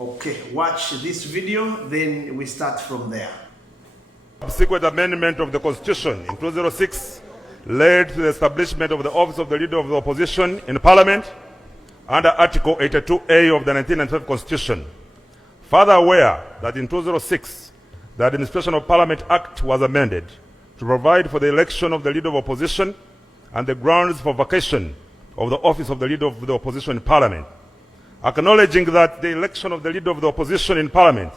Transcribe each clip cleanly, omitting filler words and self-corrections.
Okay, watch this video, then we start from there. Subsequent amendment of the Constitution in 2006 led to the establishment of the office of the Leader of the Opposition in Parliament under Article 82A of the 1995 Constitution. Further aware that in 2006, the Administration of Parliament Act was amended to provide for the election of the Leader of Opposition and the grounds for vacation of the office of the Leader of the Opposition in Parliament. Acknowledging that the election of the Leader of the Opposition in Parliament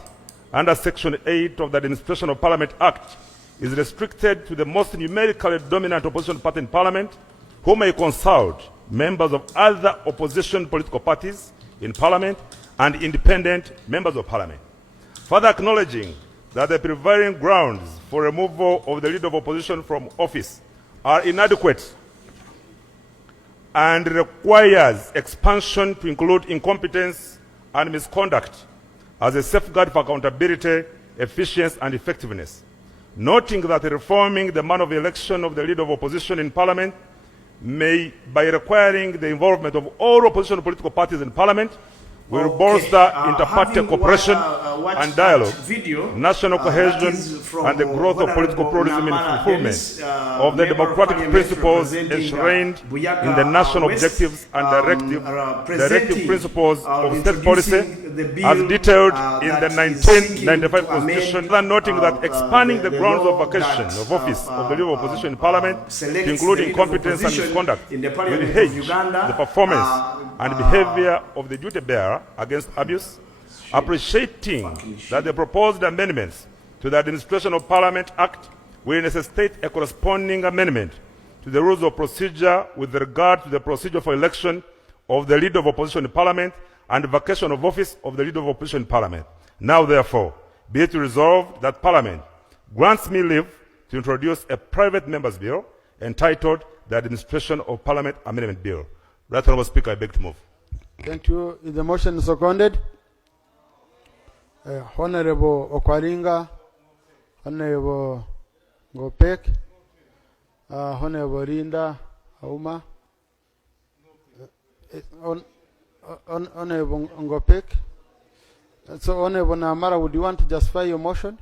under Section 8 of the Administration of Parliament Act is restricted to the most numerically dominant opposition party in Parliament, who may consult members of other opposition political parties in Parliament and independent members of Parliament. Further acknowledging that the prevailing grounds for removal of the Leader of Opposition from office are inadequate and requires expansion to include incompetence and misconduct as a safeguard for accountability, efficiency, and effectiveness. Noting that reforming the manner of election of the Leader of Opposition in Parliament may, by requiring the involvement of all opposition political parties in Parliament, will bolster inter-party cooperation and dialogue, national cohesion, and the growth of political pluralism in fulfillment of the democratic principles enshrined in the national objectives and directive principles of state policy as detailed in the 1995 Constitution, noting that expanding the grounds of vacation of office of the Leader of Opposition in Parliament to include incompetence and misconduct will hedge the performance and behavior of the duty bearer against abuse, appreciating that the proposed amendments to the Administration of Parliament Act will necessitate a corresponding amendment to the rules of procedure with regard to the procedure for election of the Leader of Opposition in Parliament and vacation of office of the Leader of Opposition in Parliament. Now, therefore, be it resolved that Parliament grants me leave to introduce a private member's bill entitled the Administration of Parliament Amendment Bill. Right Honourable Speaker, I beg to move. Thank you. Is the motion seconded? Honorable Okwaringa, Honorable Ngopek, Honorable Rinda Auma, Honorable Ngopek. So, Honorable Namara, would you want to justify your motion?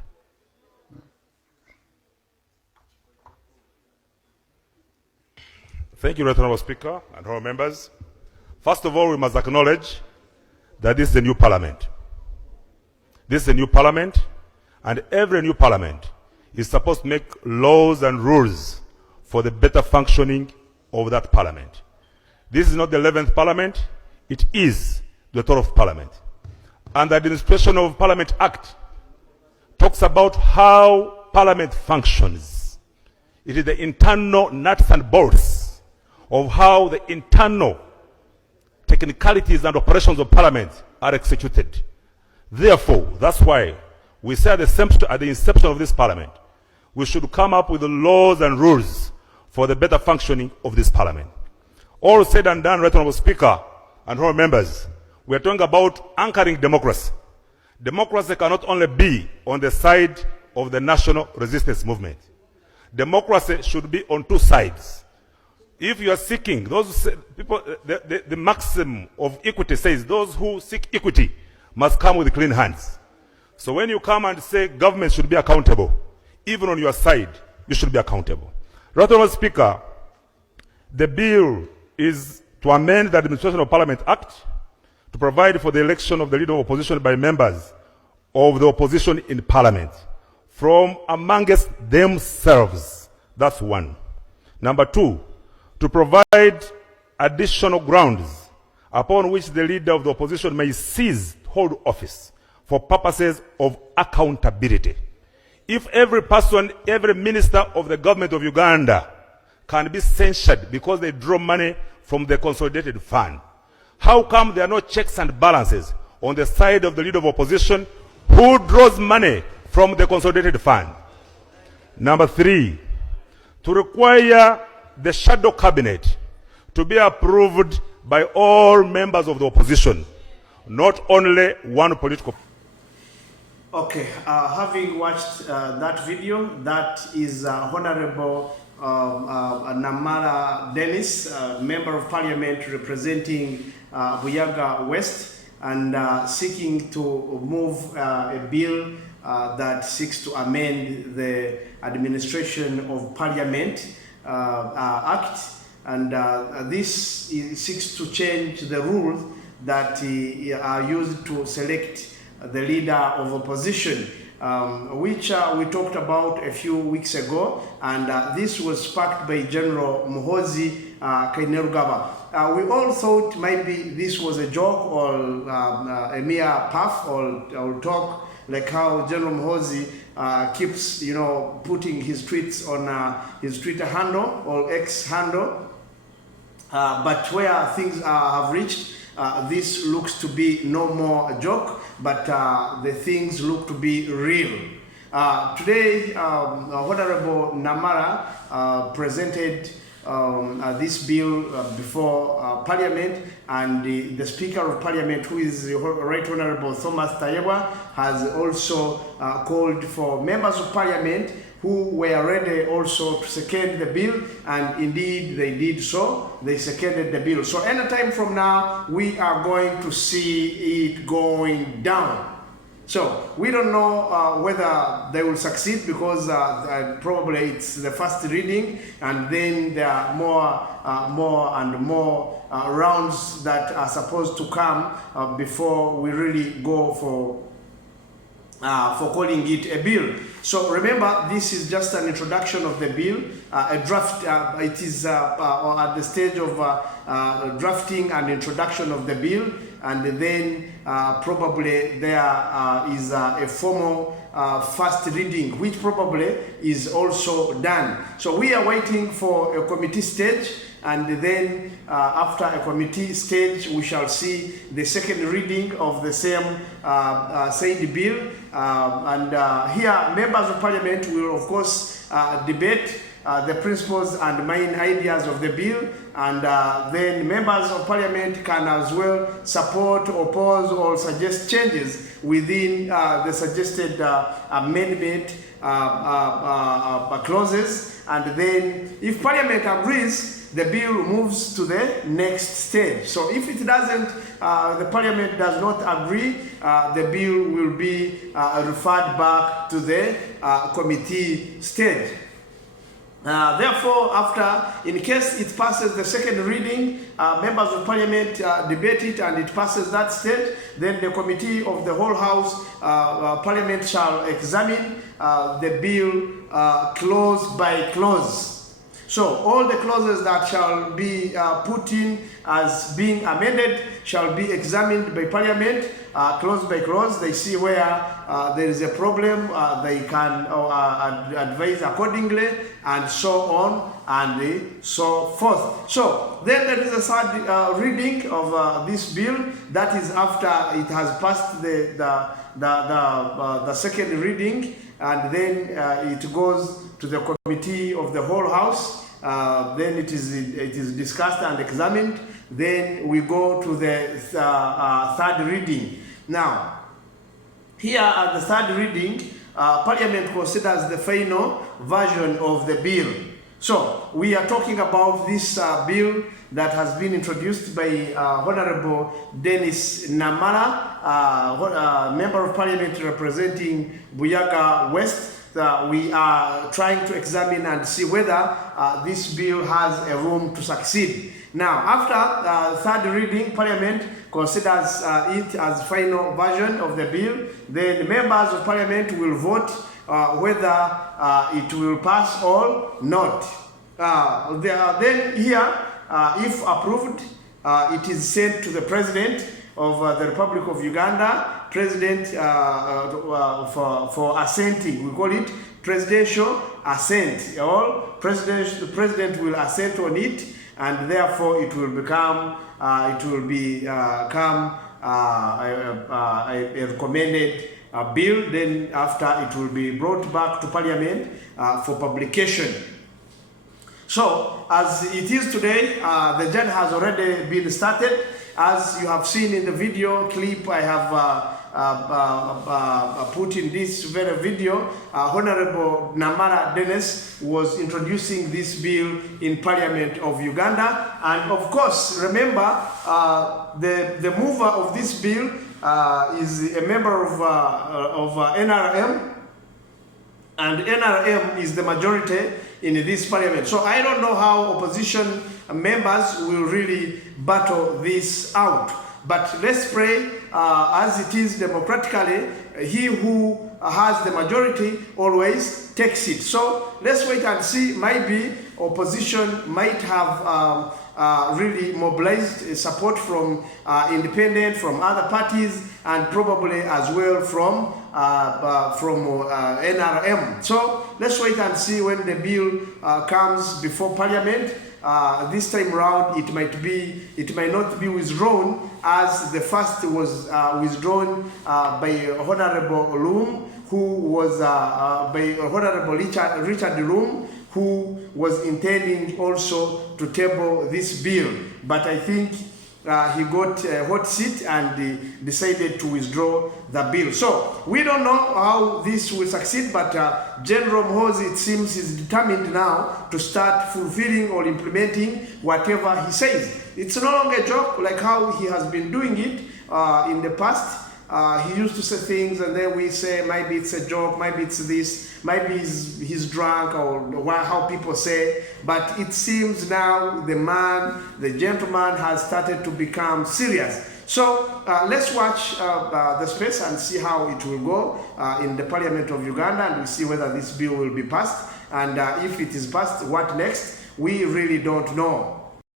Thank you, Right Honourable Speaker and honourable members. First of all, we must acknowledge that this is a new parliament. This is a new parliament, and every new parliament is supposed to make laws and rules for the better functioning of that parliament. This is not the 11th parliament, it is the 12th parliament. And the Administration of Parliament Act talks about how parliament functions. It is the internal nuts and bolts of how the internal technicalities and operations of Parliament are executed. Therefore, that's why we say at the inception of this Parliament, we should come up with the laws and rules for the better functioning of this Parliament. All said and done, Right Honourable Speaker and honourable members, we are talking about anchoring democracy. Democracy cannot only be on the side of the national resistance movement. Democracy should be on two sides. If you are seeking, those people, the maxim of equity says those who seek equity must come with clean hands. So when you come and say government should be accountable, even on your side, you should be accountable. Right Honourable Speaker, the bill is to amend the Administration of Parliament Act to provide for the election of the Leader of Opposition by members of the opposition in Parliament from amongst themselves. That's one. Number two, to provide additional grounds upon which the Leader of the Opposition may cease to hold office for purposes of accountability. If every person, every minister of the government of Uganda can be censured because they draw money from the consolidated fund, how come there are no checks and balances on the side of the Leader of Opposition who draws money from the consolidated fund? Number three, to require the shadow cabinet to be approved by all members of the opposition, not only one political. Okay, having watched that video, that is Honorable Namara Dennis, Member of Parliament representing Buyaga West. and seeking to move a bill that seeks to amend the Administration of Parliament Act, and this seeks to change the rules that are used to select the leader of opposition, which we talked about a few weeks ago, and this was sparked by General Muhoozi Kainerugaba. We all thought maybe this was a joke or a mere puff or talk, like how General Muhoozi keeps, putting his tweets on his Twitter handle or X handle. But where things have reached, this looks to be no more a joke, but the things look to be real. Today, Honorable Namara presented this bill before Parliament, and the Speaker of Parliament, who is the Right Honorable Thomas Tayebwa, has also called for members of Parliament who were ready also to second the bill, and indeed they did so. They seconded the bill. So anytime from now, we are going to see it going down. So we don't know whether they will succeed, because probably it's the first reading, and then there are more and more rounds that are supposed to come before we really go for calling it a bill. So remember, this is just an introduction of the bill, a draft. It is at the stage of drafting and introduction of the bill, and then probably there is a formal first reading, which probably is also done. So we are waiting for a committee stage, and then after a committee stage, we shall see the second reading of the same said bill. And here, members of Parliament will, of course, debate the principles and main ideas of the bill, and then members of Parliament can as well support, oppose, or suggest changes within the suggested amendment clauses. And then, if Parliament agrees, the bill moves to the next stage. So if it doesn't, the Parliament does not agree, the bill will be referred back to the committee stage. Therefore, after, in case it passes the second reading, members of Parliament debate it and it passes that stage, then the Committee of the Whole House, Parliament shall examine the bill clause by clause. So all the clauses that shall be put in as being amended shall be examined by Parliament, clause by clause. They see where there is a problem, they can advise accordingly, and so on and so forth. So then there is a third reading of this bill. That is after it has passed the second reading, and then it goes to the Committee of the Whole House. Then it is discussed and examined. Then we go to the third reading. Now, here at the third reading, Parliament considers the final version of the bill. So we are talking about this bill that has been introduced by Honorable Dennis Namara, Member of Parliament representing Buyaga West. We are trying to examine and see whether this bill has a room to succeed. Now, after third reading, Parliament considers it as final version of the bill. Then members of Parliament will vote whether it will pass or not. Then here, if approved, it is sent to the President of the Republic of Uganda, President for assenting. We call it presidential assent. The President will assent on it, and therefore it will become a recommended bill. Then after, it will be brought back to Parliament for publication. So as it is today, the journey has already been started. As you have seen in the video clip I have put in this very video, Honorable Namara Dennis was introducing this bill in Parliament of Uganda. And of course, remember, the mover of this bill is a member of NRM, and NRM is the majority in this parliament. So I don't know how opposition members will really battle this out. But let's pray, as it is democratically, he who has the majority always takes it. So let's wait and see. Maybe opposition might have really mobilized support from independent, from other parties, and probably as well from NRM. So let's wait and see when the bill comes before Parliament. This time round, it might not be withdrawn as the first was withdrawn by Honorable Loom, who was by Honorable Richard Loom, who was intending also to table this bill. But I think he got a hot seat and decided to withdraw the bill. So we don't know how this will succeed, but General Muhoozi, it seems, is determined now to start fulfilling or implementing whatever he says. It's no longer a joke like how he has been doing it in the past. He used to say things and then we say maybe it's a joke, maybe it's this, maybe he's drunk, or how people say. But it seems now the gentleman has started to become serious. So let's watch the space and see how it will go in the Parliament of Uganda, and we'll see whether this bill will be passed. And if it is passed, what next? We really don't know.